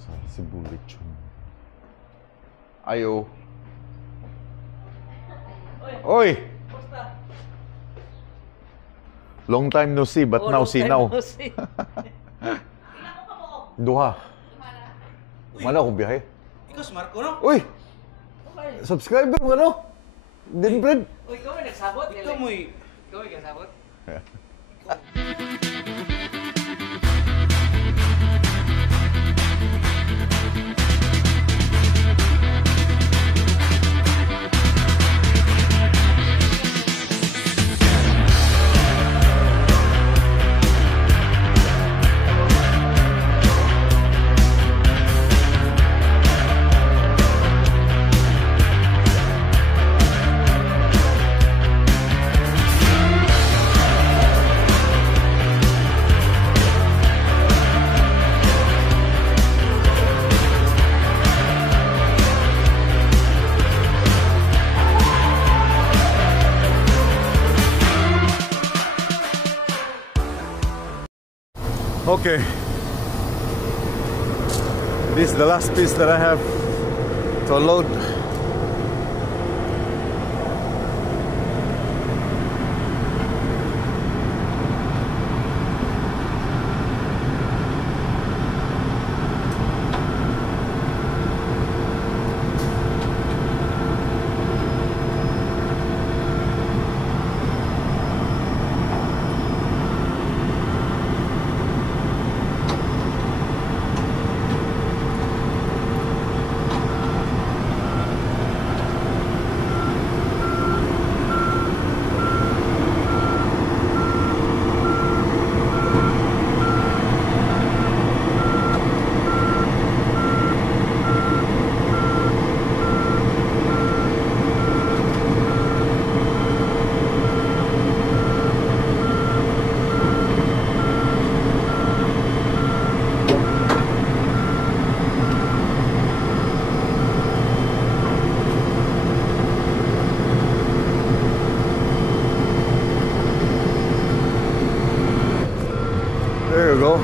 sa Cebu Lechon. Ayo. Oy! Long time no see, but now see now. Duha. Mana akong biyahe? Ikaw si Marco, no? Uy! Subscriber mo, ano? Din, Fred? Uy, ikaw may nagsabot? Ikaw mo'y... Ikaw may nagsabot? Okay. This is the last piece that I have to unload. There you go.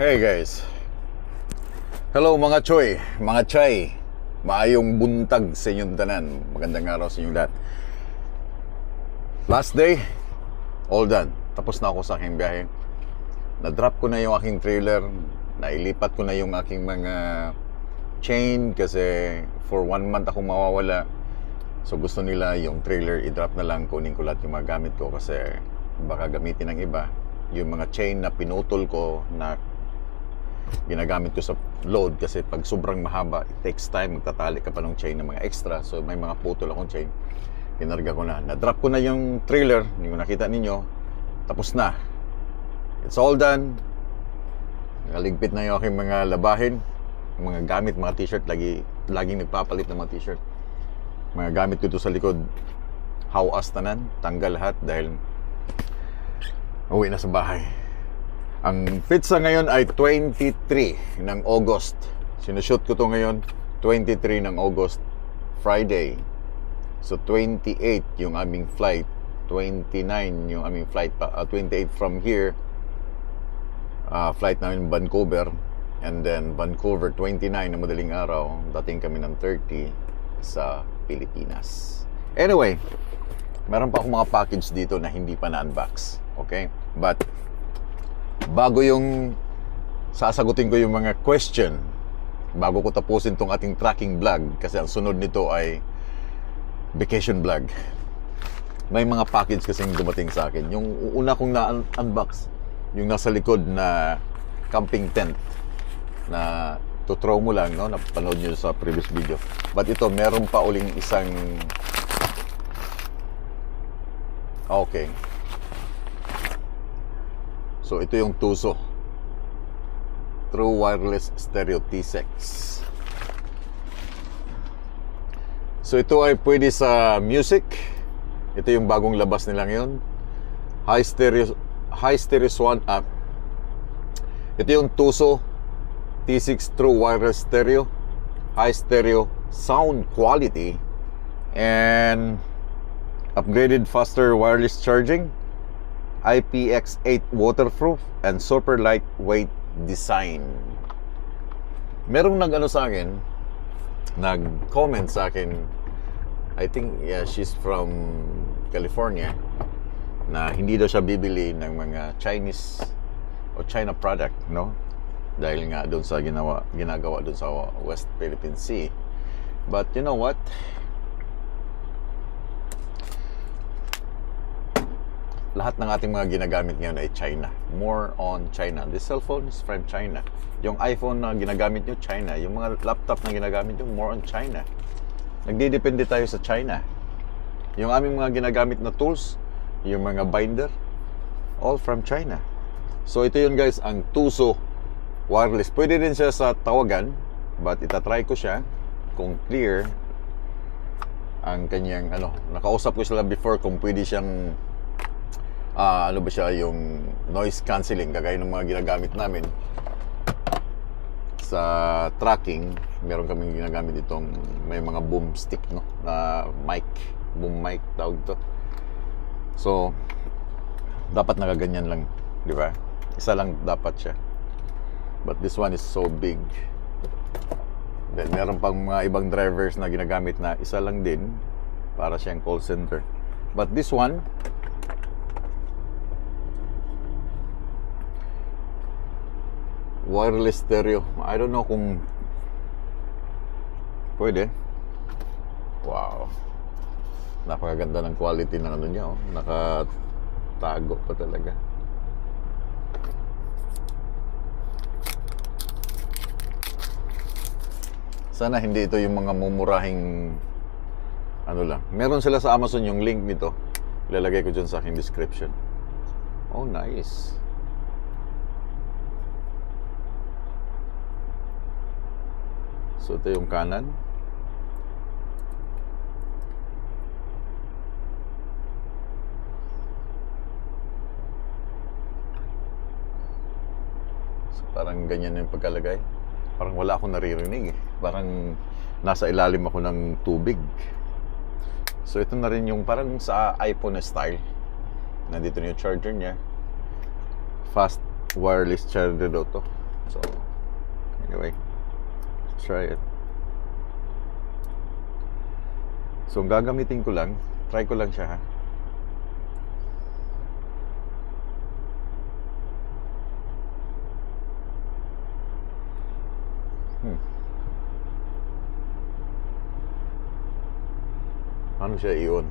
Hey guys. Hello mga choy, mga chay. Maayong buntag sa inyong tanan. Magandang araw sa inyong lahat. Last day, all done. Tapos na ako sa aking biyahe. Na-drop ko na yung aking trailer. Nailipat ko na yung aking mga chain kasi for 1 month akong mawawala. So gusto nila yung trailer i-drop na lang. Kunin ko lahat yung mga gamit ko kasi baka gamitin ng iba. Yung mga chain na pinutol ko na ginagamit ko sa load kasi pag sobrang mahaba, it takes time. Magtatali ka pa ng chain ng mga extra. So may mga putol akong chain. Pinarga ko na. Na-drop ko na yung trailer. Yung nakita ninyo. Tapos na. It's all done. Nakaligpit na yung aking mga labahin. Mga gamit, mga t-shirt. Laging nagpapalit ng mga t-shirt. Mga gamit ko ito sa likod. Hawas tanan. Tanggal lahat dahil uwi na sa bahay. Ang pizza ngayon ay 23 ng August. Sinushoot ko to ngayon. 23 ng August. Friday. So 28 yung aming flight, 29 yung aming flight pa, 28 from here, flight namin Vancouver, and then Vancouver 29 na madaling araw, dating kami ng 30 sa Pilipinas. Anyway, meron pa akong mga package dito na hindi pa na-unbox, okay? But bago yung sasagutin ko yung mga question, bago ko tapusin tong ating tracking vlog, kasi ang sunod nito ay vacation vlog. May mga package kasing dumating sa akin. Yung una kong na-unbox, yung nasa likod na camping tent na to-throw mo lang, no? Napanood nyo sa previous video. But ito, meron pa uling isang... Okay. So, ito yung Tuso. True Wireless Stereo T6. So ito ay pwede sa music. Ito yung bagong labas nila ngayon. High stereo Ito yung Tuso T6 True Wireless Stereo, high stereo sound quality, and upgraded faster wireless charging, IPX8 waterproof, and super lightweight design. Merong nag-ano sa akin, nag-comment sa akin, I think yeah, she's from California, na hindi daw siya bibili ng mga Chinese o China product, no? Dahil nga doon sa ginagawa doon sa West Philippine Sea. But you know what? Lahat ng ating mga ginagamit ngayon ay China. More on China. The cell phone is from China. Yung iPhone na ginagamit nyo, China. Yung mga laptop na ginagamit nyo, more on China. Nagdidepende tayo sa China. Yung aming mga ginagamit na tools, yung mga binder, all from China. So ito yun guys, ang Tuso wireless. Pwede din siya sa tawagan, but itatry ko siya kung clear ang kanyang nakausap ko sila before kung pwede siyang ano ba siya, yung noise cancelling kagaya ng mga ginagamit namin sa tracking. Meron kaming ginagamit itong may mga boom stick, no, na mic, boom mic tawag to. So dapat nakaganyan lang, di ba? Isa lang dapat siya. But this one is so big. Then meron pang mga ibang drivers na ginagamit na isa lang din para siyang call center. But this one, wireless stereo. I don't know kung pwede. Wow. Napakaganda ng quality ng ano niya, oh. Nakatago pa talaga. Sana hindi ito yung mga mumurahing ano lang. Meron sila sa Amazon yung link nito. Ilalagay ko dyan sa aking description. Oh, nice. So ito yung kanan. So parang ganyan yung pagkalagay. Parang wala akong naririnig eh. Parang nasa ilalim ako ng tubig. So ito na rin yung parang sa iPhone style. Nandito na yung charger niya. Fast wireless charger daw to. So anyway, try it. So ang gagamitin ko lang, try ko lang siya ha. Ano siya iyon?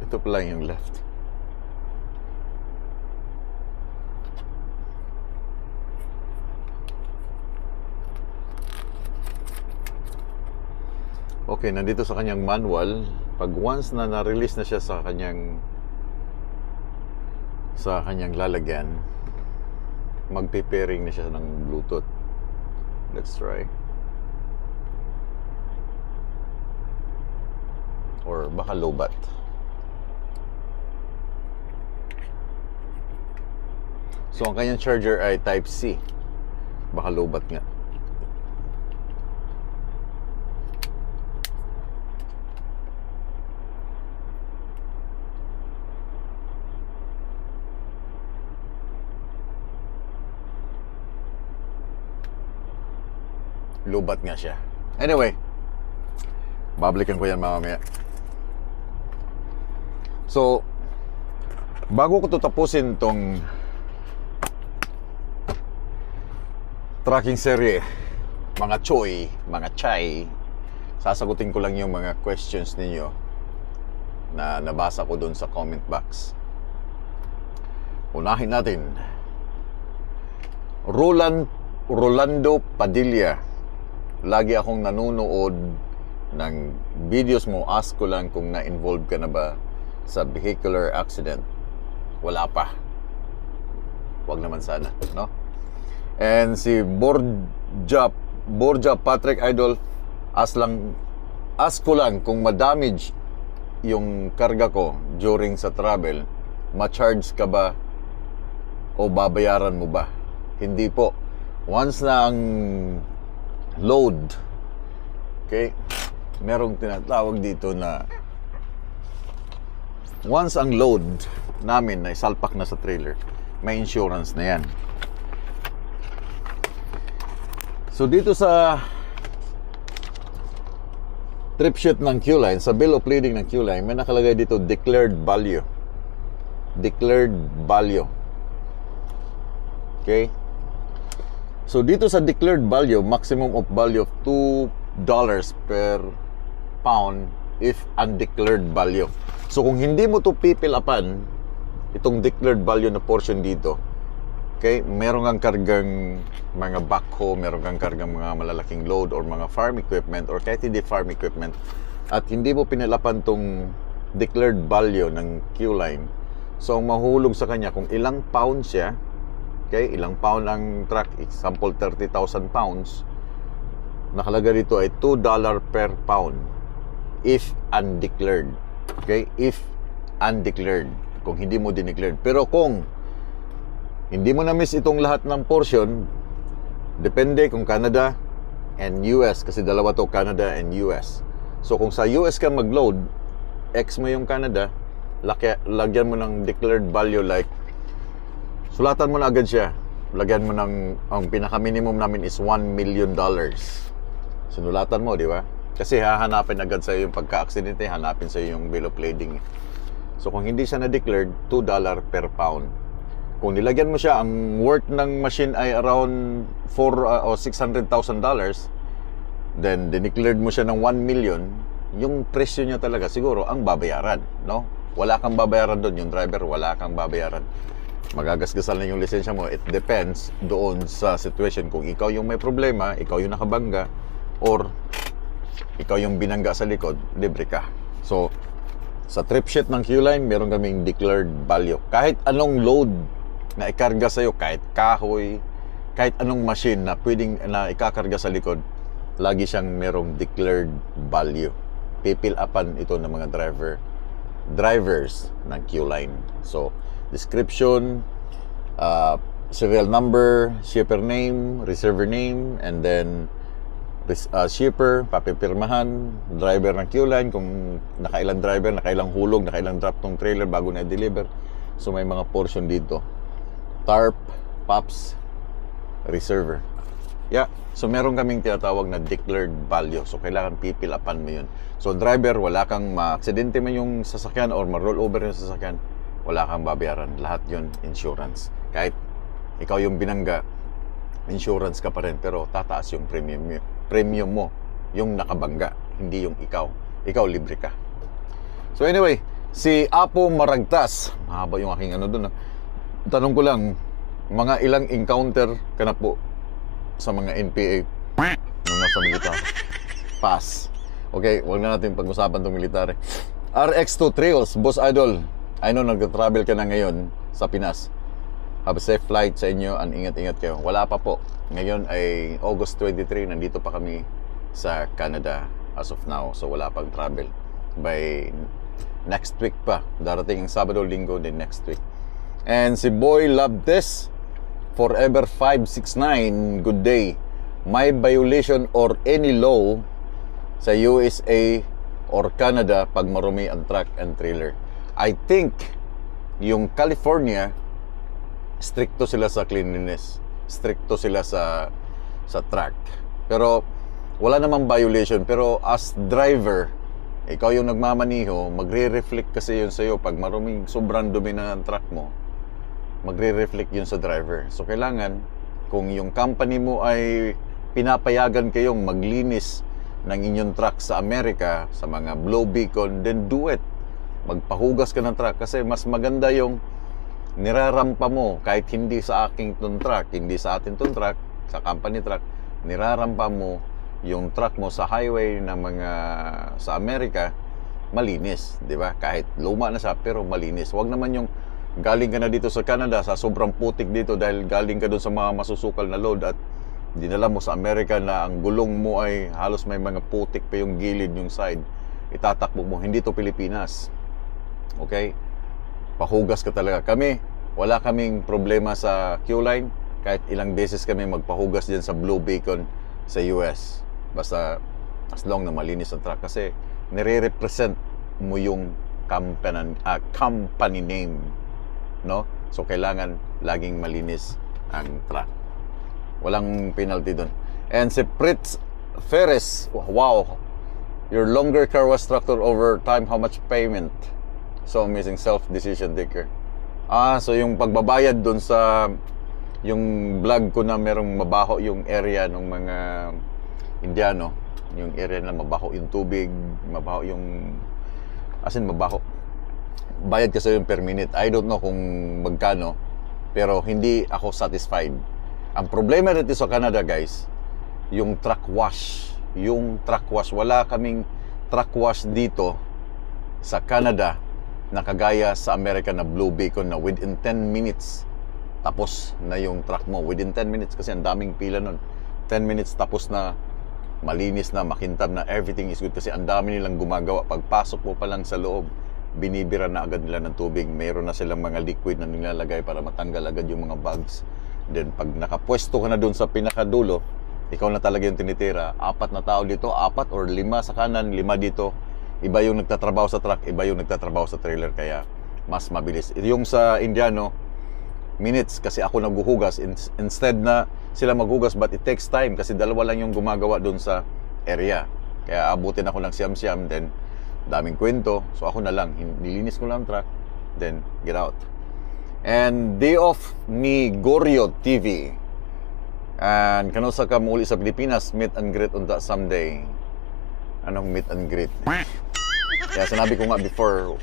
Ito pala yung left. Okay, nandito sa kanyang manual. Pag once na na-release na siya sa kanyang lalagyan, magpe-pairing na siya ng Bluetooth. Let's try. Or baka low-bat. So ang kanyang charger ay Type-C. Baka low-bat nga. Low-bat nga siya. Anyway, babalikan ko yan mamaya. So, bago ko tapusin tong tracking series, mga choy, mga chai, sasagutin ko lang yung mga questions ninyo na nabasa ko dun sa comment box. Unahin natin. Rolando Padilla. Lagi akong nanonood ng videos mo. Ask ko lang kung na-involve ka na ba sa vehicular accident. Wala pa. Wag naman sana, no? And si Borja Patrick Idol, ask ko lang kung ma-damage yung karga ko during sa travel, ma-charge ka ba o babayaran mo ba? Hindi po. Once na ang load, okay, merong tinatawag dito na once ang load namin na isalpak na sa trailer, may insurance na yan. So dito sa trip sheet ng Q-Line, sa bill of lading ng Q-Line, may nakalagay dito declared value. Declared value. Okay? So dito sa declared value, maximum of value of $2 per pound if undeclared value. So kung hindi mo to pipilapan, itong declared value na portion dito, okay, meron kang kargang mga backhoe, meron kang kargang mga malalaking load or mga farm equipment or kahit hindi farm equipment, at hindi mo pinilapan tong declared value ng Q-Line, so ang mahulog sa kanya kung ilang pounds siya, okay, ilang pound ang truck, example 30,000 pounds, nakalagay dito ay $2 per pound if undeclared. Okay, if undeclared, kung hindi mo dineclared. Pero kung hindi mo na-miss itong lahat ng portion, depende kung Canada and US, kasi dalawa to, Canada and US. So kung sa US ka mag-load, X mo yung Canada, lagyan mo ng declared value, like sulatan mo na agad siya, lagyan mo ng, ang pinaka-minimum namin is $1 million. Sinulatan mo, di ba? Kasi hahanapin agad sa'yo yung pagka-aksidente, hanapin sa'yo yung bill of lading. So kung hindi siya na-declared, $2 per pound. Kung nilagyan mo siya, ang worth ng machine ay around $400,000 o $600,000, then dineclared mo siya ng 1 million, yung presyo niya talaga siguro ang babayaran, no? Wala kang babayaran doon, yung driver wala kang babayaran. Magagasgasan lang yung lisensya mo. It depends doon sa situation. Kung ikaw yung may problema, ikaw yung nakabangga, or ikaw yung binangga sa likod, libre ka. So, sa trip sheet ng Q-Line, meron kaming declared value. Kahit anong load na ikarga sa'yo, kahit kahoy, kahit anong machine na pwedeng na ikakarga sa likod, lagi siyang merong declared value. Pipil-upan ito ng mga drivers ng Q-Line. So, description, serial number, shipper name, receiver name, and then shipper, papipirmahan, driver ng Q-Line, kung nakailang driver, nakailang hulog, nakailang drop tong trailer bago na i-deliver. So may mga portion dito. Tarp, POPs, reserver. Yeah. So meron kaming tinatawag na declared value. So kailangan pipilapan mo yun. So driver, wala kang ma-aksidente man yung sasakyan or ma-roll over yung sasakyan, wala kang babayaran. Lahat yun, insurance. Kahit ikaw yung binangga, insurance ka pa rin, pero tataas yung premium mo, yung nakabangga, hindi yung ikaw. Ikaw, libre ka. So anyway, si Apo Maragtas, mahaba yung aking ano dun. Tanong ko lang, mga ilang encounter ka na po sa mga NPA nung nasa militar? Pass. Okay, wag na natin pag-usapan itong military. RX2 Trails, Boss Idol, I know nag-travel ka na ngayon sa Pinas. Have a safe flight sa inyo, and ingat-ingat kayo. Wala pa po. Ngayon ay August 23, nandito pa kami sa Canada as of now. So wala pang travel. By next week pa. Darating ang Sabado, Linggo, din next week. And si Boy Love This, Forever 569, good day. May violation or any law sa USA or Canada pag marumi ang truck and trailer? I think yung California, stricto sila sa cleanliness, stricto sila sa truck, pero wala namang violation. Pero as driver, ikaw yung nagmamaniho, magre-reflect kasi yun sa'yo. Pag maruming sobrang dumi na ng truck mo, magre-reflect yun sa driver. So kailangan, kung yung company mo ay pinapayagan kayong maglinis ng inyong truck sa Amerika, sa mga blow beacon, then do it. Magpahugas ka ng truck, kasi mas maganda yung nirarampa mo, kahit hindi sa aking ton truck, hindi sa atin ton truck, sa company truck, nirarampa mo yung truck mo sa highway ng mga sa Amerika, malinis, di ba? Kahit luma na siya, pero malinis. Huwag naman yung galing ka na dito sa Canada, sa sobrang putik dito dahil galing ka doon sa mga masusukal na load, at dinala mo sa Amerika na ang gulong mo ay halos may mga putik pa yung gilid, yung side, itatakbo mo. Hindi to Pilipinas. Okay? Pahugas ka talaga. Kami, Wala kaming problema sa Q-line. Kahit ilang beses kami magpahugas dyan sa Blue Beacon sa US. Basta as long na malinis ang truck. Kasi nire-represent mo yung company name. No? So, kailangan laging malinis ang truck. Walang penalty doon. And si Fritz Ferres, wow, your longer car wash tractor over time, how much payment? So amazing, self-decision taker. So yung pagbabayad doon sa yung vlog ko na merong mabaho yung area ng mga Indiano, yung area na mabaho yung tubig, mabaho yung mabaho. Bayad kasi yung per minute. I don't know kung magkano, pero hindi ako satisfied. Ang problema dito sa Canada, guys, yung truck wash. Yung truck wash. Wala kaming truck wash dito sa Canada na kagaya sa Amerika na Blue Beacon na within 10 minutes tapos na yung truck mo. Within 10 minutes kasi ang daming pila nun. 10 minutes tapos na, malinis na, makintab na, everything is good kasi ang dami nilang gumagawa. Pagpasok mo pa lang sa loob, binibira na agad nila ng tubig. Mayroon na silang mga liquid na nilalagay para matanggal agad yung mga bugs. Then pag nakapwesto ka na doon sa pinakadulo, ikaw na talaga yung tinitira. 4 na tao dito, 4 or 5 sa kanan, 5 dito. Iba yung nagtatrabaho sa truck, iba yung nagtatrabaho sa trailer, kaya mas mabilis. Yung sa Indiano, minutes kasi ako naghuhugas. Instead na sila maghugas, but it takes time kasi dalawa lang yung gumagawa doon sa area. Kaya abutin ako ng siyam-siyam, then daming kwento. So ako na lang, nilinis ko lang truck, then get out. And day off ni Goryo TV. And kanusa ka muli sa Pilipinas, meet and greet unta someday. Anong meet and greet? Kaya sinabi ko nga before,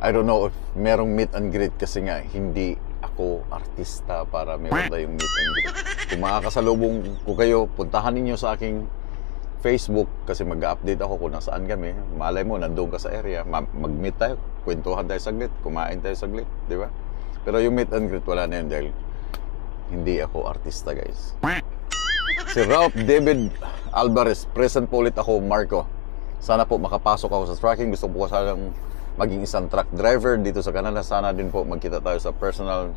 I don't know if merong meet and greet kasi nga hindi ako artista para meron tayong meet and greet. Kung makakasalubong ko kayo, puntahan ninyo sa aking Facebook kasi mag-update ako kung nasaan kami. Malay mo, nandun ka sa area. Mag-meet tayo, kwentuhan tayo saglit, kumain tayo saglit, di ba? Pero yung meet and greet, wala na yun dahil hindi ako artista, guys. Si Ralph David Alvarez, present po ulit ako, Marco. Sana po makapasok ako sa trucking. Gusto po ko sanang maging isang truck driver dito sa Canada. Sana din po magkita tayo sa personal.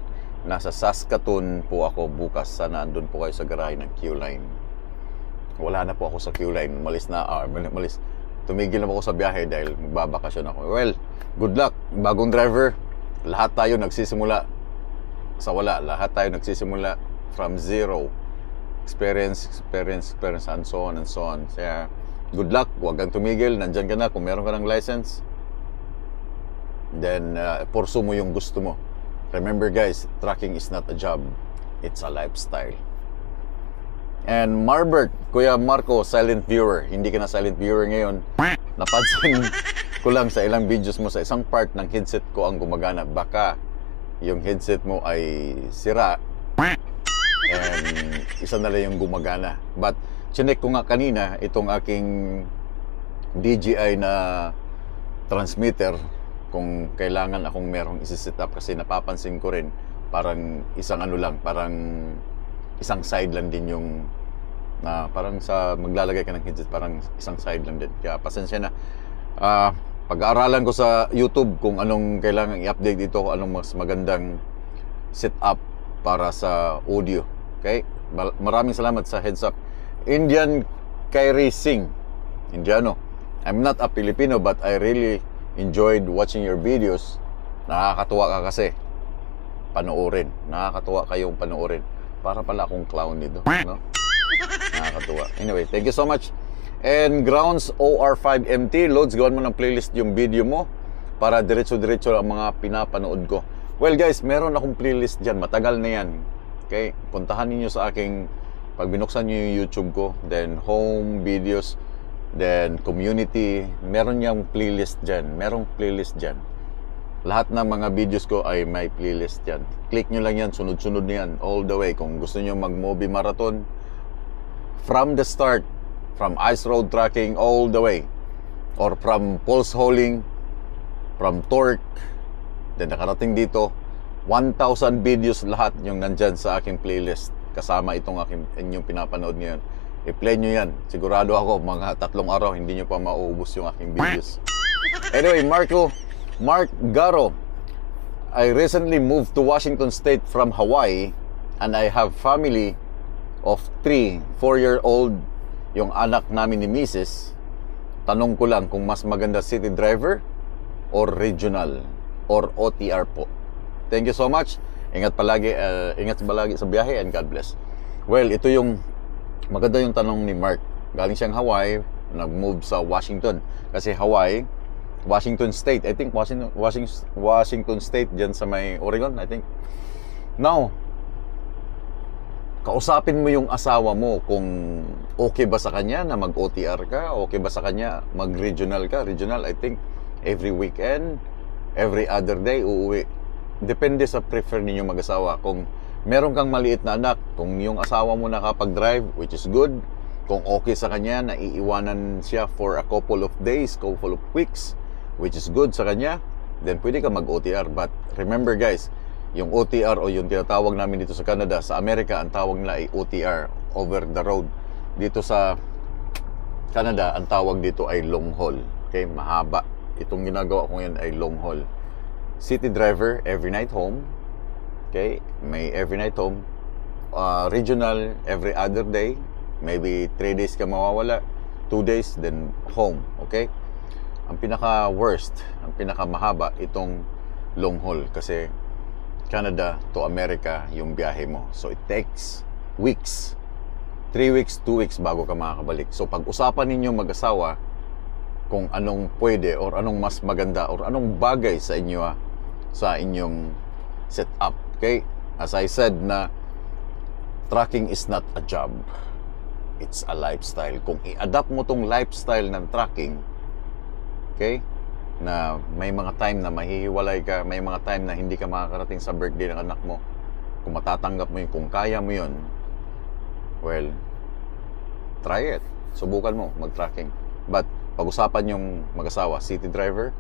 Nasa Saskatoon po ako bukas. Sana andun po kayo sa garahe ng Q-Line. Wala na po ako sa Q-Line. Malis na, malis. Tumigil na po ako sa biyahe dahil magbabakasyon ako. Well, good luck. Bagong driver. Lahat tayo nagsisimula sa wala. Lahat tayo nagsisimula from zero. Experience, and so on and so on. Kaya, good luck. Huwag kang tumigil. Nandyan ka na. Kung meron ka ng license, then, pursue mo yung gusto mo. Remember, guys, trucking is not a job. It's a lifestyle. And Marbert, Kuya Marco, silent viewer. Hindi ka na silent viewer ngayon. Napansin ko lang sa ilang videos mo, sa isang part ng headset ko ang gumagana. Baka yung headset mo ay sira and isa na lang yung gumagana. But chinek ko nga kanina itong aking DJI na transmitter kung kailangan akong merong isi-set up kasi napapansin ko rin parang isang parang isang side lang din yung parang sa maglalagay ka ng headset, parang isang side lang din. Kaya pasensya na. Pag-aaralan ko sa YouTube kung anong kailangan i-update dito, anong mas magandang setup para sa audio. Okay? Maraming salamat sa heads up. Indian Kyrie Singh, Indiano. I'm not a Filipino but I really enjoyed watching your videos. Nakakatuwa ka kasi panoorin. Nakakatuwa kayong panoorin. Para pala akong clown nito, no? Nakakatuwa. Anyway, thank you so much. And Grounds OR5MT, Loads, gawan mo ng playlist yung video mo para diretso-diretso ang mga pinapanood ko. Well guys, meron akong playlist dyan. Matagal na yan. Okay? Puntahan niyo sa aking, pag binuksan niyo yung YouTube ko, then home videos, then community, meron niyang playlist dyan. Merong playlist dyan. Lahat ng mga videos ko ay may playlist dyan. Click nyo lang yan, sunod-sunod yan, all the way. Kung gusto nyo mag-movie marathon, from the start, from ice road tracking all the way, or from pulse hauling, from torque, then nakarating dito, 1,000 videos lahat yung nandyan sa aking playlist. Kasama itong inyong pinapanood ngayon. I-play nyo yan. Sigurado ako, mga 3 araw, hindi nyo pa mauubos yung aking videos. Anyway, Mark Garo, I recently moved to Washington State from Hawaii and I have family of 3, 4-year-old yung anak namin ni Mrs. Tanong ko lang kung mas maganda city driver or regional or OTR po. Thank you so much. Ingat palagi sa biyahe and God bless. Well, ito yung maganda yung tanong ni Mark. Galing siyang Hawaii, nag-move sa Washington. Kasi Hawaii, Washington State, I think Washington State dyan sa may Oregon, I think. Now, kausapin mo yung asawa mo kung okay ba sa kanya na mag-OTR ka, okay ba sa kanya mag-regional ka. Regional, I think, every weekend, every other day, uuwi. Depende sa prefer ninyo mag-asawa. Kung meron kang maliit na anak, kung yung asawa mo nakapag-drive, which is good, kung okay sa kanya, naiiwanan siya for a couple of days, couple of weeks, which is good sa kanya, then pwede ka mag-OTR. But remember guys, yung OTR o yung tinatawag namin dito sa Canada, sa Amerika, ang tawag nila ay OTR, over the road. Dito sa Canada, ang tawag dito ay long haul. Okay, mahaba. Itong ginagawa ko ngayon ay long haul. City driver, every night home. Okay, may every night home. Regional, every other day. Maybe 3 days ka mawawala, 2 days, then home. Okay? Ang pinaka-worst, ang pinaka-mahaba, itong long haul. Kasi Canada to America yung biyahe mo. So it takes weeks. 3 weeks, 2 weeks bago ka makakabalik. So pag-usapan ninyo mag-asawa kung anong pwede or anong mas maganda or anong bagay sa inyo sa inyong setup. Okay? As I said na trucking is not a job. It's a lifestyle. Kung i-adapt mo tong lifestyle ng trucking, okay, na may mga time na mahihiwalay ka, may mga time na hindi ka makakarating sa birthday ng anak mo, kung matatanggap mo yun, kung kaya mo yun, well, try it. Subukan mo mag-trucking. But pag-usapan yung mag-asawa, city driver,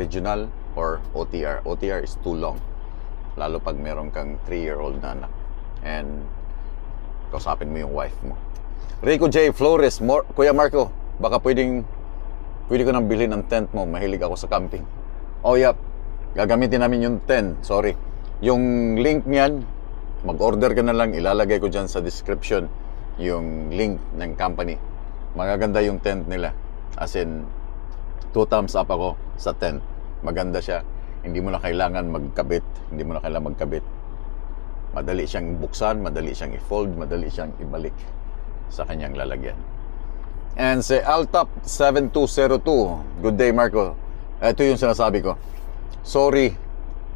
regional, or OTR. OTR is too long. Lalo pag meron kang 3-year-old na anak. And kausapin mo yung wife mo. Rico J. Flores, Kuya Marco, baka pwede ko nang bilhin ang tent mo. Mahilig ako sa camping. Oh, yep. Gagamitin namin yung tent. Sorry. Yung link niyan, mag-order ka na lang. Ilalagay ko dyan sa description yung link ng company. Magaganda yung tent nila. As in, 2 thumbs up ako sa tent. Maganda siya. Hindi mo na kailangan magkabit. Madali siyang buksan, madali siyang i-fold, madali siyang ibalik sa kanyang lalagyan. And si Altop 7202, good day Marco. Ito yung sinasabi ko. Sorry,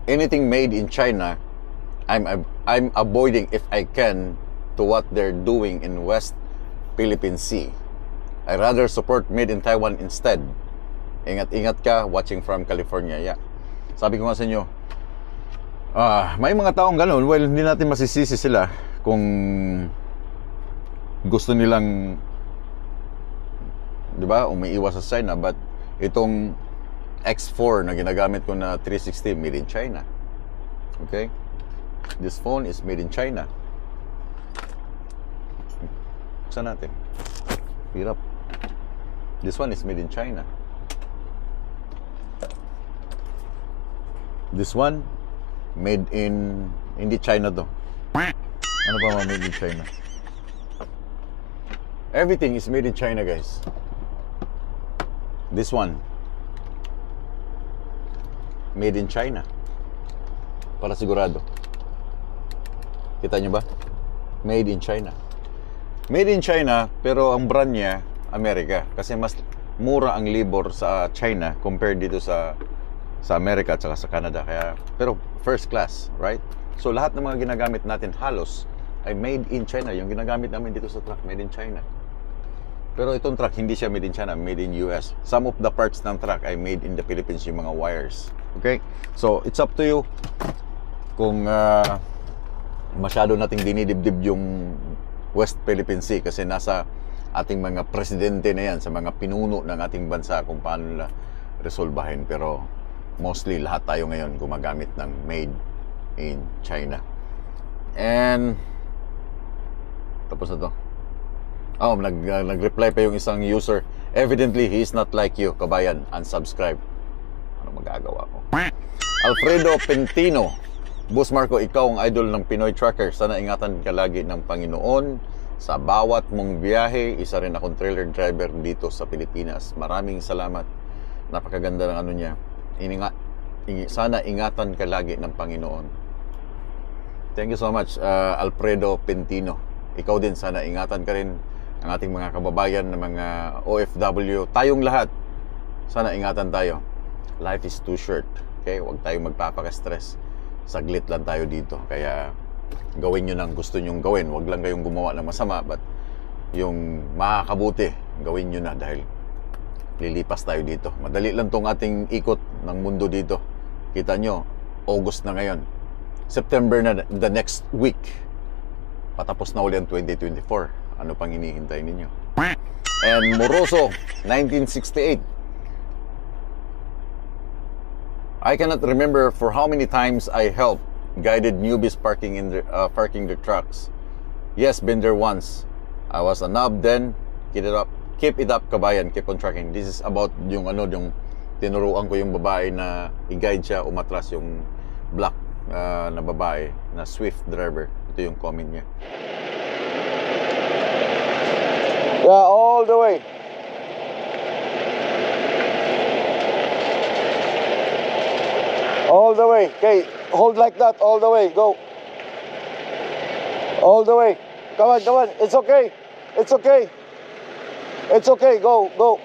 anything made in China, I'm avoiding if I can to what they're doing in West Philippine Sea. I rather support made in Taiwan instead. Ingat-ingat ka, watching from California. Yeah. Sabi ko nga sa inyo, may mga taong ganun. Well, hindi natin masisisi sila kung gusto nilang, di ba, umiiwas sa China. But itong X4 na ginagamit ko na 360, made in China. Okay? This phone is made in China. Saan natin? Hirap. This one is made in China. This one, made in, hindi China to. Ano pa mga made in China? Everything is made in China, guys. This one, made in China. Para sigurado. Kita nyo ba? Made in China. Made in China, pero ang brand niya, Amerika. Kasi mas mura ang labor sa China compared dito sa Amerika at sa Canada. Kaya, pero first class, right? So lahat ng mga ginagamit natin halos ay made in China. Yung ginagamit namin dito sa truck, made in China. Pero itong truck, hindi siya made in China, made in US. Some of the parts ng truck ay made in the Philippines, yung mga wires. Okay? So, it's up to you kung masyado nating dinidibdib yung West Philippine Sea kasi nasa ating mga presidente na yan, sa mga pinuno ng ating bansa kung paano nila resolbahin. Pero mostly lahat tayo ngayon gumagamit ng made in China. And tapos na to. Oh, nag-reply pa yung isang user. Evidently, he is not like you, kabayan. Unsubscribe. Ano magagawa ko? Alfredo Pentino. Boss Marco, ikaw ang idol ng Pinoy Trucker. Sana ingatan ka lagi ng Panginoon sa bawat mong biyahe. Isa rin akong trailer driver dito sa Pilipinas. Maraming salamat. Napakaganda ng ano niya. Sana ingatan ka lagi ng Panginoon. Thank you so much, Alfredo Pentino. Ikaw din, sana ingatan ka rin ang ating mga kababayan na mga OFW. Tayong lahat, sana ingatan tayo. Life is too short. Okay? Huwag tayong magpapaka-stress. Saglit lang tayo dito. Kaya gawin nyo ng gusto nyong gawin. Huwag lang kayong gumawa ng masama. But yung makakabuti, gawin nyo na dahil lilipas tayo dito. Madali lang tong ating ikot ng mundo dito. Kita nyo, August na ngayon. September na the next week. Patapos na uli ang 2024. Ano pang hinihintay ninyo? And Moroso, 1968. I cannot remember for how many times I helped guided newbies parking parking their trucks. Yes, been there once. I was a knob then. Keep it up, kabayan. Keep on trucking. This is about yung tinuruan ko yung babae na i-guide siya, umatras yung black na babae na Swift driver. Ito yung comment niya. Yeah, all the way. All the way. Okay, hold like that all the way. Go. All the way. Come on, come on. It's okay. It's okay. It's okay. Go, go.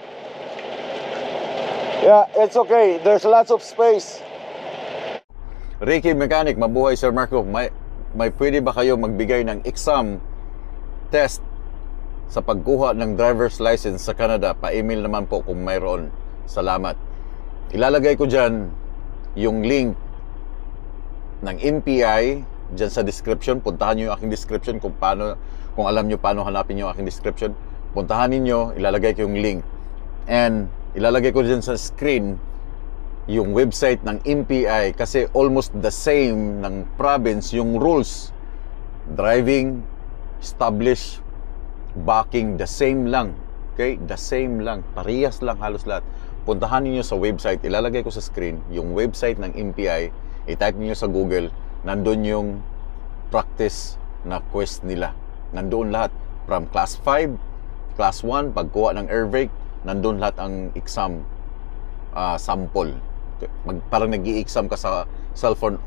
Yeah, it's okay. There's lots of space. Ricky Mechanic, mabuhay Sir Marco. May pwede ba kayo magbigay ng exam test sa pagkuha ng driver's license sa Canada? Pa-email naman po kung mayroon. Salamat. Ilalagay ko dyan yung link ng NPI dyan sa description. Puntahan nyo yung aking description kung alam nyo paano hanapin yung aking description. Puntahan ninyo, ilalagay ko yung link. And ilalagay ko dyan sa screen yung website ng NPI kasi almost the same ng province yung rules. Driving, establish, backing, the same lang. Okay? The same lang. Parehas lang halos lahat. Puntahan niyo sa website, ilalagay ko sa screen yung website ng NPI, i-type niyo sa Google, nandun yung practice na quest nila. Nandun lahat, from class 5, class 1, pagkuha ng air brake, nandun lahat ang exam sample. Parang nag-i-exam ka sa cellphone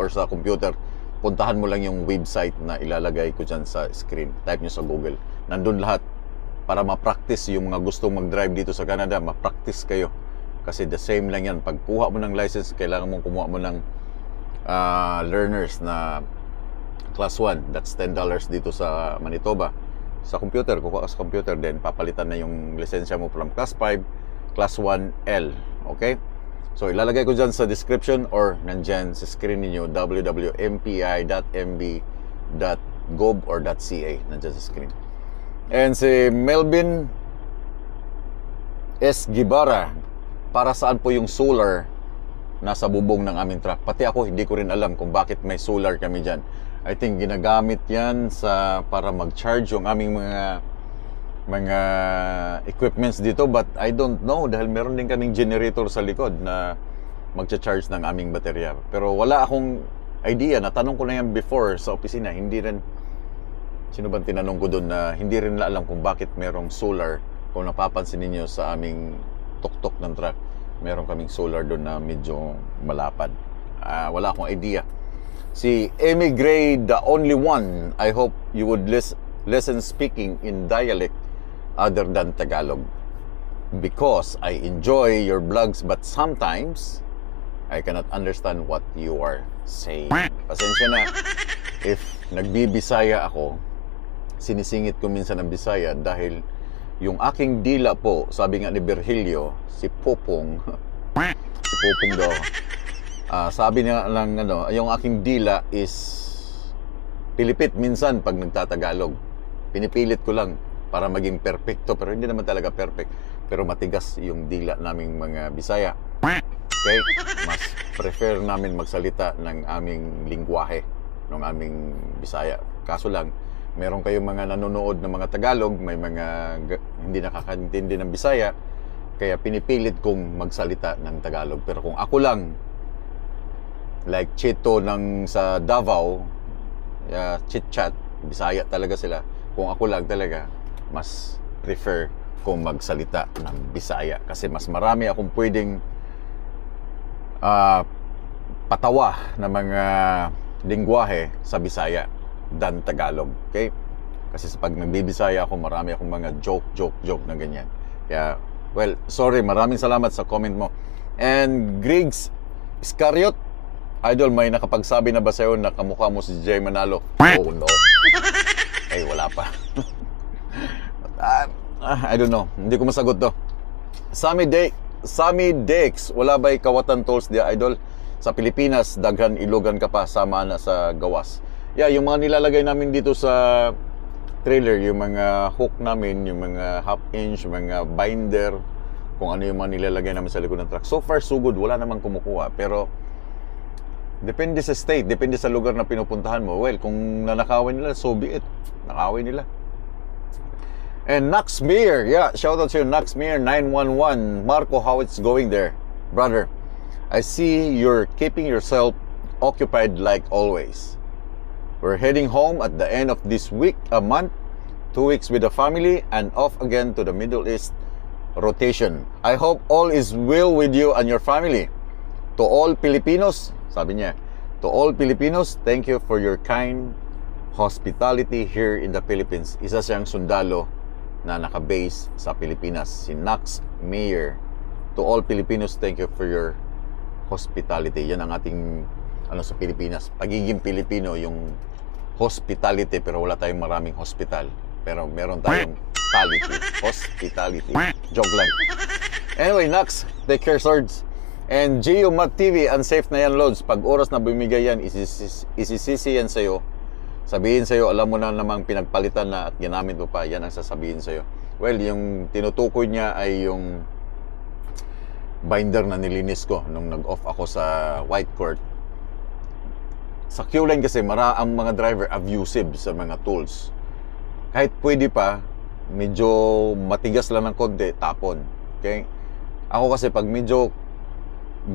or sa computer, puntahan mo lang yung website na ilalagay ko dyan sa screen. Type niyo sa Google. Nandun lahat. Para ma-practice yung mga gustong mag-drive dito sa Canada, ma-practice kayo. Kasi the same lang yan. Pagkuha mo ng license, kailangan mong kumuha mo ng learners na class 1. That's $10 dito sa Manitoba. Sa computer, kukuha ka sa computer, then papalitan na yung lisensya mo from class 5, class 1L. Okay? So, ilalagay ko dyan sa description or nandyan sa screen ninyo, www.mpi.mb.gov or .ca. Nandyan sa screen. And si Melvin S. Gibara, para saan po yung solar nasa bubong ng aming truck? Pati ako, hindi ko rin alam kung bakit may solar kami dyan. I think ginagamit yan para mag-charge yung aming mga equipments dito. But I don't know dahil meron din kaming generator sa likod na mag-charge ng aming baterya. Pero wala akong idea. Natanong ko na yan before sa opisina. Hindi rin. Sino bang tinanong ko doon na hindi rin alam kung bakit merong solar. Kung napapansin niyo sa aming tuktok ng truck, meron kaming solar doon na medyo malapad. Wala akong idea. Si Amy Gray, the only one, I hope you would listen speaking in dialect other than Tagalog. Because I enjoy your vlogs but sometimes I cannot understand what you are saying. Pasensya na if nagbibisaya ako. Sinisingit ko minsan ang Bisaya dahil yung aking dila po, sabi nga ni Virgilio, si Popong daw, sabi niya lang, yung aking dila is pilipit minsan pag nagtatagalog. Pinipilit ko lang para maging perfecto, pero hindi naman talaga perfect. Pero matigas yung dila naming mga Bisaya. Okay? Mas prefer namin magsalita ng aming lingwahe, ng aming Bisaya. Kaso lang, meron kayong mga nanonood ng mga Tagalog, may mga hindi nakakaintindi ng Bisaya, kaya pinipilit kong magsalita ng Tagalog. Pero kung ako lang like Chito ng sa Davao, chit-chat, Bisaya talaga sila. Kung ako lang talaga, mas prefer kung magsalita ng Bisaya kasi mas marami akong pwedeng patawa na mga lingwahe sa Bisaya than Tagalog. Okay? Kasi pag nagbibisaya ako, marami akong mga joke na ganyan. Kaya, well, sorry, maraming salamat sa comment mo. And Griggs Iscariot, Idol, may nakapagsabi na ba sa'yo na kamukha mo si Jay Manalo? Oh no. Ay, wala pa. I don't know. Hindi ko masagot to. Sammy Dex, wala ba'y kawatan tolls dia, Idol? Sa Pilipinas, daghan ilogan ka pa, sama na sa gawas. Yeah, yung mga nilalagay namin dito sa trailer, yung mga hook namin, yung mga half inch, yung mga binder, kung ano yung mga nilalagay namin sa likod ng truck. So far, so good. Wala namang kumukuha. Pero, depende sa state, depende sa lugar na pinupuntahan mo. Well, kung nanakawin nila, so be it. Nakawin nila. And Nax Meir, yeah, shout out to you, Nax Meir 911. Marco, how it's going there? Brother, I see you're keeping yourself occupied like always. We're heading home at the end of this week, a month, 2 weeks with the family, and off again to the Middle East rotation. I hope all is well with you and your family. To all Filipinos, sabi niya, to all Filipinos, thank you for your kind hospitality here in the Philippines. Isa siyang sundalo na nakabase sa Pilipinas, si Nax Meir. To all Filipinos, thank you for your hospitality. Yan ang ating sa Pilipinas. Pagiging Pilipino, yung hospitality, pero wala tayong maraming hospital. Pero meron tayong hospitality. Joke lang. Anyway, Nax, take care, swords. And Gio Mat TV, unsafe na yan, Lods. Pag oras na bumigay yan, isisisi yan sa'yo. Sabihin sa'yo, alam mo na namang pinagpalitan na at ginamit mo pa, yan ang sasabihin sa'yo. Well, yung tinutukoy niya ay yung binder na nilinis ko nung nag-off ako sa White Court. Sa Q-Line kasi, ang mga driver abusive sa mga tools. Kahit pwede pa, medyo matigas lang ng konti, tapon. Okay? Ako kasi pag medyo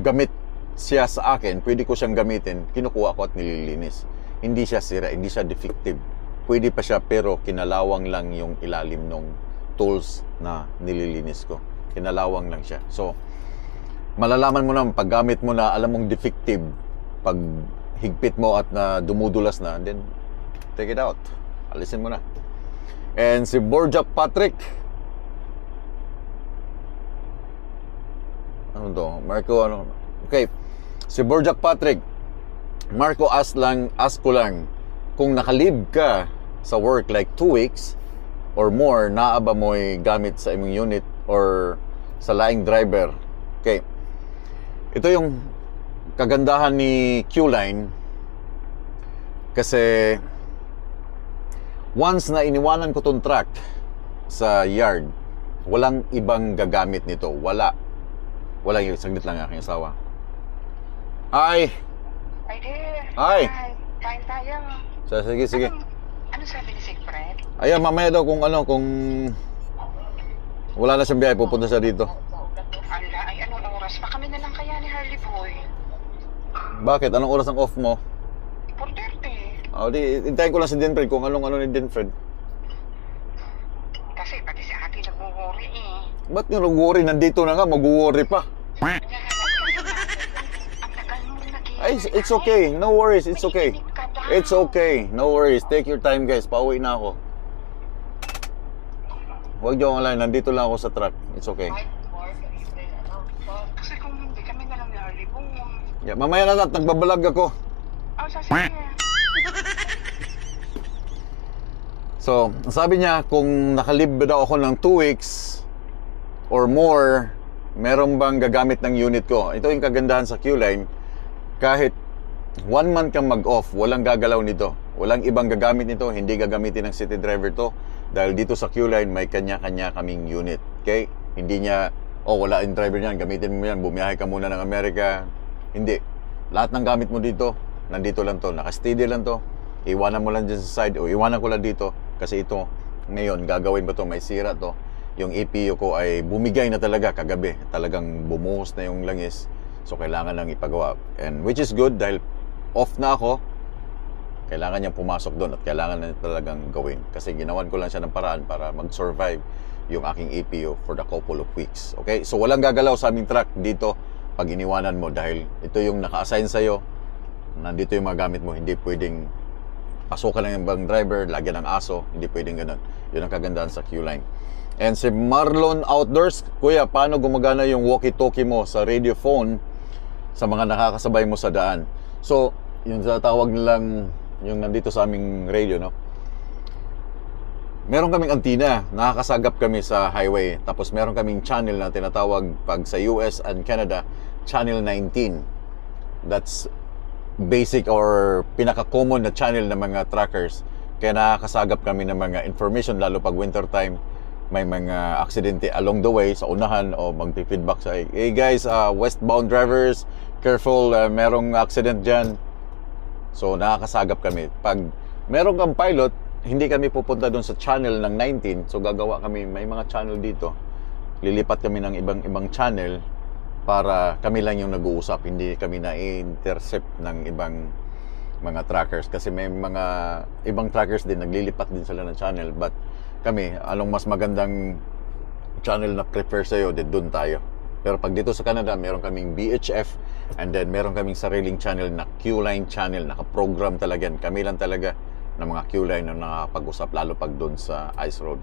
gamit siya sa akin, pwede ko siyang gamitin, kinukuha ko at nililinis. Hindi siya sira, hindi siya defective. Pwede pa siya pero kinalawang lang yung ilalim ng tools na nililinis ko. Kinalawang lang siya. So, malalaman mo na pag gamit mo na alam mong defective, pag higpit mo at na dumudulas na, then take it out. Alisin mo na. And si Borjak Patrick, ano to? Marco, ano? Okay. Si Borjak Patrick, Marco, ask ko lang, kung nakalib ka sa work like 2 weeks or more, naa ba mo'y gamit sa imong unit or sa laing driver? Okay. Ito yung kagandahan ni Q-Line kasi once na iniwanan ko tong truck sa yard, walang ibang gagamit nito. Wala yung saglit lang aking asawa. Hi! Hi there! Hi! Kain tayo. So, sige. Ano sabi ni Sigfred? Ayan, mamaya daw kung wala na siyang biyahe, pupunta siya dito. Ala, ay anong oras pa kami na lang kaya ni Harley Boy? Bakit? Anong oras ang off mo? 4:30. Di, hintayin ko lang si Denfred kung anong ni Denfred. Kasi pati si ate nag-worry eh. Ba't yung nag-worry? Nandito na nga, mag-worry pa. Ang tagal mo nag- Ay, it's okay. No worries. It's okay. It's okay. No worries. Take your time, guys. Pauwi na ako. Huwag niyo online. Nandito lang ako sa truck. It's okay. Kasi kung hindi kami na lang ni Harley Boy. Yeah, mamaya na nagbabalag ako. Oh, sige. So, sabi niya, kung nakalib daw ako ng 2 weeks or more, meron bang gagamit ng unit ko? Ito yung kagandahan sa Q-Line. Kahit 1 month kang mag-off, walang gagalaw nito. Walang ibang gagamit nito, hindi gagamitin ng city driver to. Dahil dito sa Q-Line, may kanya-kanya kaming unit. Okay? Hindi niya, wala yung driver niyan, gamitin mo yan, bumiyahe ka muna ng Amerika. Hindi. Lahat ng gamit mo dito, nandito lang to, naka-steady lang to. Iwanan mo lang dyan sa side, o iwanan ko lang dito. Kasi ito, ngayon, gagawin ba to, may sira to. Yung EPU ko ay bumigay na talaga kagabi. Talagang bumuhos na yung langis. So kailangan lang ipagawa. And which is good dahil off na ako. Kailangan niyang pumasok doon at kailangan na talagang gawin. Kasi ginawan ko lang siya ng paraan para mag-survive yung aking EPU for the couple of weeks. Okay? So walang gagalaw sa aming truck dito pag iniwanan mo dahil ito yung naka-assign sa'yo. Nandito yung mga gamit mo. Hindi pwedeng pasukan lang yung ibang driver, lagyan ng aso. Hindi pwedeng ganun. Yun ang kagandahan sa Q-Line. And si Marlon Outdoors, Kuya, paano gumagana yung walkie-talkie mo sa radio phone sa mga nakakasabay mo sa daan? So, yung tatawag nilang, yung nandito sa aming radio, no? Meron kaming antina, nakakasagap kami sa highway. Tapos meron kaming channel na tinatawag pag sa US and Canada, Channel 19. That's basic or pinaka-common na channel ng mga truckers. Kaya nakakasagap kami ng mga information, lalo pag winter time, may mga aksidente along the way sa unahan o magpi-feedback sa, hey guys, westbound drivers, careful, merong accident dyan. So nakakasagap kami. Pag meron kang pilot, hindi kami pupunta doon sa channel ng 19. So gagawa kami, may mga channel dito. Lilipat kami ng ibang channel para kami lang yung nag-uusap. Hindi kami na-intercept ng ibang mga trackers. Kasi may mga ibang trackers din, naglilipat din sila ng channel. But kami, anong mas magandang channel na prefer sa'yo, doon tayo. Pero pag dito sa Canada, meron kaming BHF and then meron kaming sariling channel na Q-Line channel. Nakaprogram talaga yan. Kami lang talaga ng mga Q-Line na nakapag-usap, lalo pag doon sa Ice Road.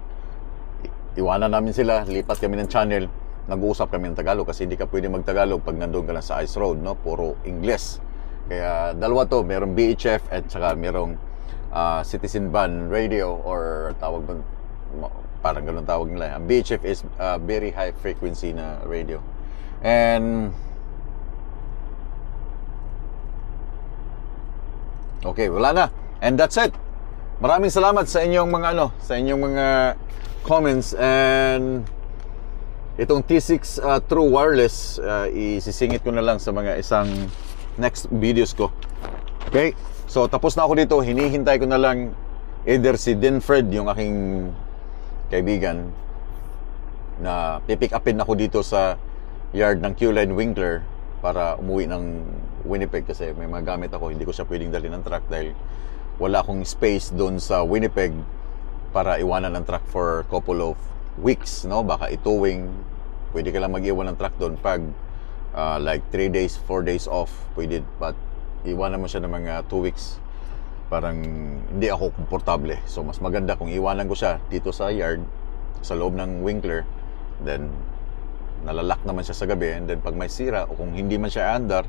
Iwanan namin sila, lipat kami ng channel, nag-uusap kami ng Tagalog kasi hindi ka pwede mag-Tagalog pag nandun ka lang sa Ice Road, no? Puro Ingles. Kaya dalawa to, merong BHF at saka merong Citizen Band Radio or tawag doon, parang ganun tawag nila. Ang BHF is very high frequency na radio. And okay, wala na. And that's it. Maraming salamat sa inyong mga sa inyong mga comments. And itong T6 True Wireless, isisingit ko na lang sa mga isang next videos ko. Okay? So tapos na ako dito. Hinihintay ko na lang either si Denfred, yung aking kaibigan, na pipick upin ako dito sa yard ng Q-Line Winkler para umuwi ng Winnipeg kasi may mga gamit ako. Hindi ko siya pwedeng dali ng truck dahil wala akong space doon sa Winnipeg para iwanan ng truck for couple of weeks, no? Baka itowing, pwede ka lang mag-iwan ng truck doon pag like 3 days, 4 days off, pwede. But iwanan mo siya ng mga 2 weeks, parang hindi ako komportable. So mas maganda kung iwanan ko siya dito sa yard, sa loob ng Winkler, then nalalak naman siya sa gabi, and then pag may sira o kung hindi man siya andar,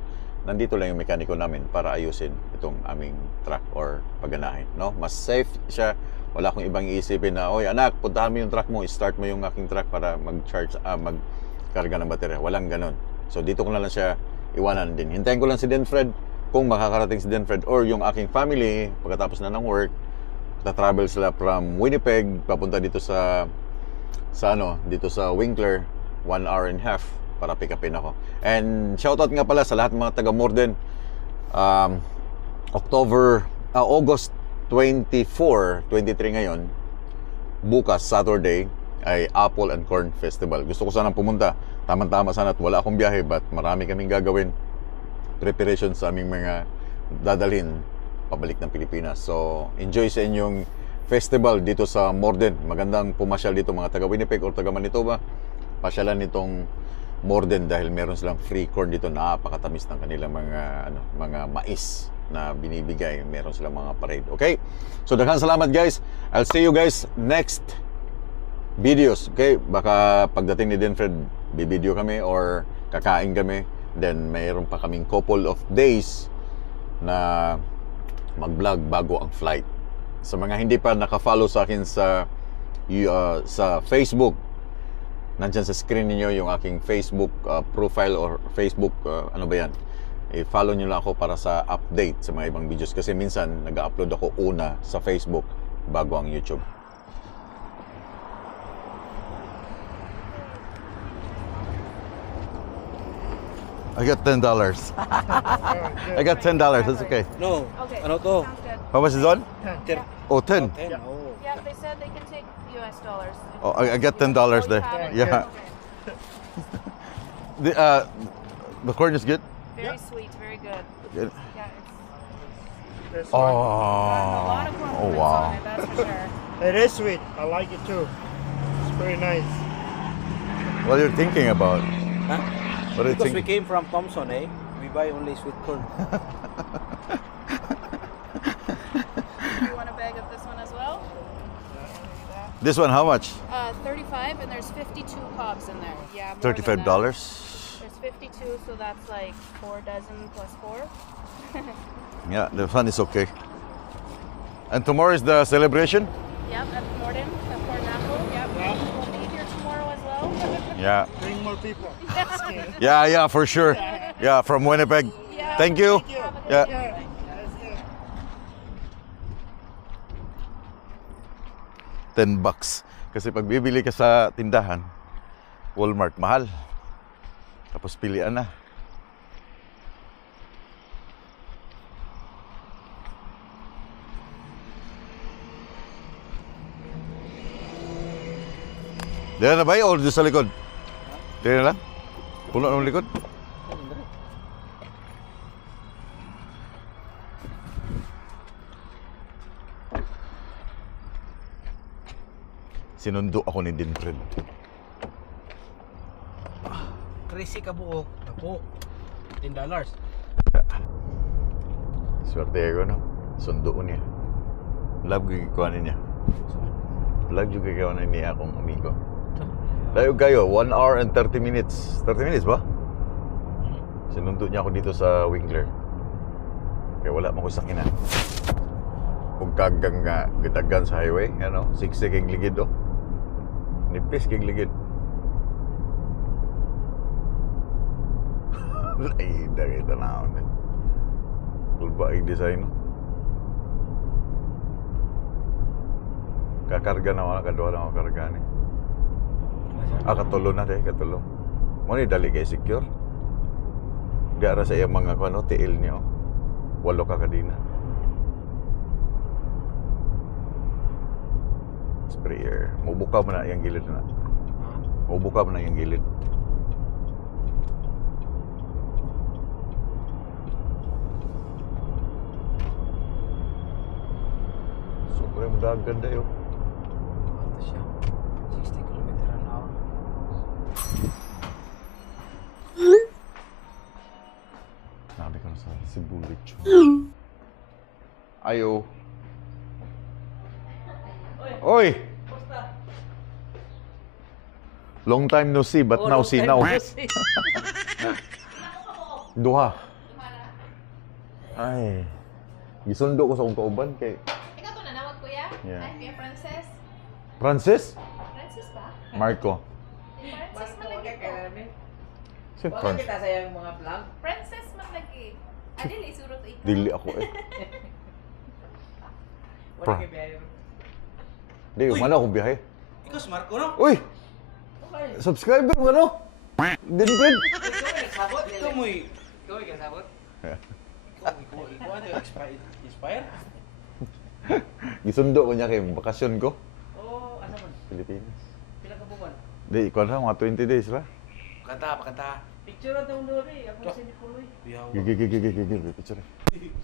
nandito lang yung mekaniko namin para ayusin itong aming truck or pagganahin, no? Mas safe siya. Wala akong ibang iisipin na, oy anak, puntahan mo yung truck mo, start mo yung aking truck para mag-charge, mag-karga ng baterya. Walang ganon. So dito ko na lang siya iwanan din. Hintayin ko lang si Denfred, kung makakarating si Denfred or yung aking family pagkatapos na ng work, ta-travel sila from Winnipeg papunta dito sa dito sa Winkler, 1 hour and a half para pick upin ako. And shoutout nga pala sa lahat ng mga taga Morden. August 24, 23 ngayon, bukas Saturday ay Apple and Corn Festival. Gusto ko sanang pumunta. Tama-tama sana at wala akong biyahe, but marami kaming gagawin. Preparation sa aming mga dadalhin pabalik ng Pilipinas. So, enjoy sa inyong festival dito sa Morden. Magandang pumasyal dito mga taga Winnipeg or taga Manitoba. Pasyalan nitong Morden dahil meron silang free corn dito. Napakatamis ng kanilang mga mais na binibigay. Meron silang mga parade. Okay? So, daghang salamat guys. I'll see you guys next videos. Okay? Baka pagdating ni Denfred, bibideo kami or kakain kami. Then mayroon pa kaming couple of days na mag-vlog bago ang flight. Sa mga hindi pa naka-follow sa akin sa Facebook, nandyan sa screen niyo yung aking Facebook profile or Facebook ano ba yan, i-follow nyo lang ako para sa update sa mga ibang videos kasi minsan nag-upload ako una sa Facebook bago ang YouTube. I got $10. I got $10. That's okay. No. Okay. Ano to? Sounds good. How much is on? Yeah. Oh, 10. 10. Oh. Yeah, they said they can take US dollars. Oh, I got $10 there. Oh, you have it? Yeah. Okay. The corn is good? Very sweet, very good. Good. Yeah, it's Oh, got a lot of oh compliments wow. on it, that's for sure. It is sweet. I like it too. It's very nice. What are you thinking about? Huh? What are you Because we thinking? came from Thompson, eh? We buy only sweet corn. You want a bag of this one as well? This one, how much? 35, and there's 52 cobs in there. Yeah, more than $35. that. There's 52, so that's like 4 dozen plus 4. Yeah, the fun is okay. And tomorrow is the celebration? Yep, at Morden, at Port Apple. Yep, we'll be here tomorrow as well. Yeah. Bring more people. Yeah, for sure. Yeah, from Winnipeg. Yeah. Thank you. Have a good Yeah. day. $10. Kasi pag bibili ka sa tindahan, Walmart, mahal. Tapos pilian na. Diyan na ba o doon sa likod? Diyan na lang? Puno ng likod? Sinundo ako ni Dinfred. Crazy ka buok. Ako. $10. Swerte ko, no? Sundo niya. Love ko ikuhanin niya. Love ko ikuhanin niya akong amigo. Layo kayo, 1 hour and 30 minutes. 30 minutes ba? Sinundo niya ako dito sa Winkler. Kaya wala mo ko sakinan. Kung kagang nga, gitagan sa highway, ano, siksik ang ligid, oh. Nipis kang ligid. Laida kita na ako. Tulba ang design, no? Kakarga na wala, kaduha na ako karga ni. Katulo na dahil, katulo. Mo ni dali kay secure. Gara sa iyang mga ano, tiil niyo. 8 ka kadina. Sprayer. Mubuka mo na yung gilid na. Mubuka mo na yung gilid. Sobrang dagan dayo. Ito siya. 60 km/h. Sabi ko na sa Cebu Lechon. Ayo. Oy! Long time no see, but now see now. Duha. Ay. Gisundo ko sa akong kauban kay Ikaw to nanawag, kuya? Yeah. Ay, Kuya Frances. Francis? Francis ba? Marco. Francis malagi ko. Si Wala Francis. kita sa iyang mga vlog. Frances malagi. Adili, surot ikaw. Dili ako eh. Wala kay biyahe. Di, umano akong biyahe. Ikaw si Marco, no? Uy! Subscriber mo ano? Dinfred? Ikaw ay nagsabot. Ikaw mo eh. Ikaw ay nagsabot. Ikaw ano inspire? Gisundo ko niya kay bakasyon ko. Oo, asa man? Pilipinas. Pila ka buwan? Di, ikaw na, mga 20 days ra. Pakanta. Picture ang taong doon eh. Ako si Nipuloy. Biyaw. Gigi, picture.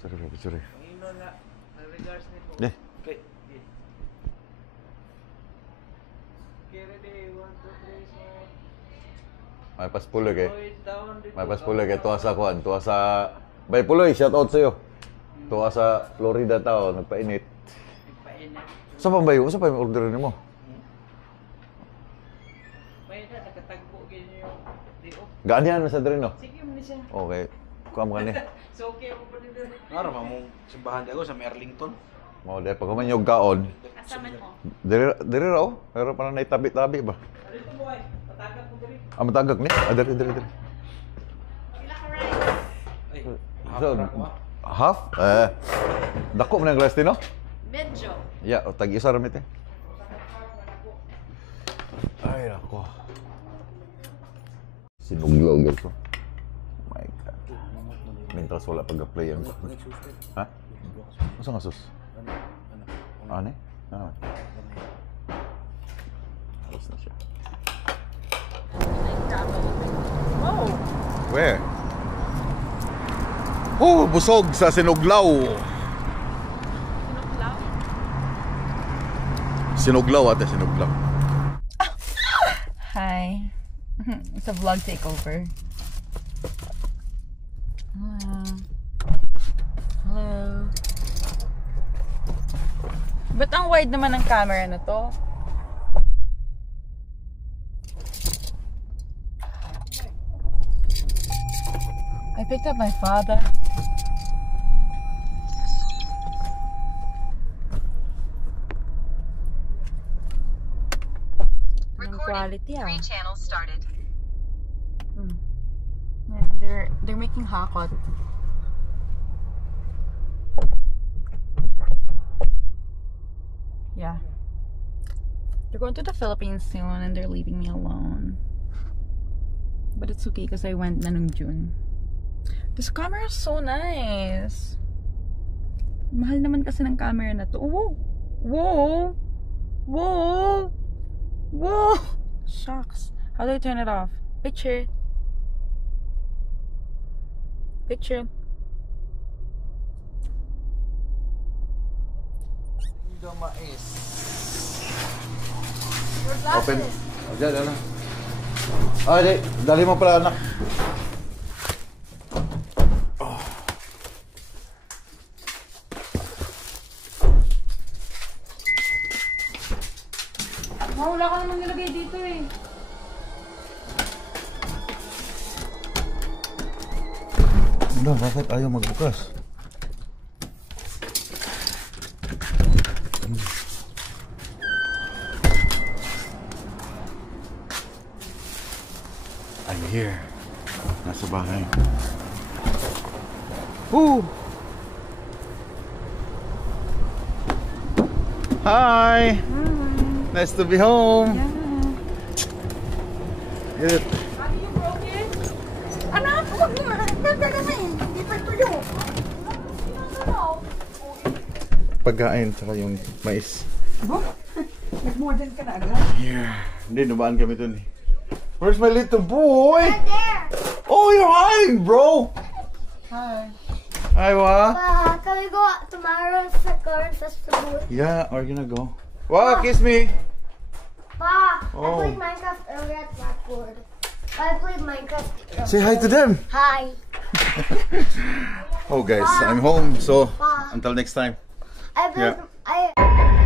Sorry, picture. Ang ino nga. Ang regards nito. Eh, Okay. Kere de 1, 2, 3, so... may paspuloy kay. Going down dito. May paspuloy kay tuwa sa kuan, tuwa sa Bay Puloy, shout out sa'yo. Tuwa sa Florida tao, nagpainit. Painit. Sa pa ba yun? Sa pa yung order mo? May na, nakatagpo ganyan yung day off. Gaanihan na sa drin, no? Sige mo na siya. Okay. Kuha mo kani. So okay ako pa din doon. Ngaro mong simbahan di ako sa Merlington. Mo dahil pag kuman yung gaon, Asaman mo. diri raw. Pero parang naitabi-tabi ba? Ano ito mo ay? Patagap mo dali. Matagag ni? Diri. Pila ka rice? Ay, So, hapra ko half? Dako mo ng glass din, no? Medyo. Yeah, o tag-isa ramit eh. Ay, nako. Sinuglog ako. Oh my God. Mintras wala pag-play yan ko. Ha? Masa nga sus? Ano eh? Ano? Alas na siya. Oh! Where? Oh, busog sa sinuglaw. Sinuglaw? Sinuglaw ate, sinuglaw. Hi. It's a vlog takeover. Hello. Hello. Ba't ang wide naman ng camera na to? I picked up my father. Quality, ah. 3 channels started. And they're making hakot. Yeah. They're going to the Philippines soon and they're leaving me alone. But it's okay because I went na nung June. This camera is so nice. Mahal naman kasi ng camera na to. Whoa! Whoa! Whoa! Whoa! Shucks. How do I turn it off? Picture. Picture. The mais. Open. O, dyan, dyan. Ah, di. Dali mo pala, anak. Wala ka namang nilagay dito eh. Wala, bakit ayaw magbukas? I'm here. Nasa bahay. Woo! Hi! Nice to be home. Yeah. Good. Are you broken? Anak, huwag mo. Gagawin. Hindi pa tuyo. Pagkain saka yung mais. Nag-modern ka na agad. Here. Hindi, nabaan kami dun eh. Where's my little boy? There. Oh, you're hiding, bro! Hi. Hi, Wa. Can we go tomorrow to Current Festival? Yeah, are you gonna go? Wa, kiss me! Pa, Oh. I played Minecraft earlier at Blackboard. I played Minecraft earlier. Say hi to them! Hi. Oh, guys, I'm home, so Pa. until next time. I played, Yeah.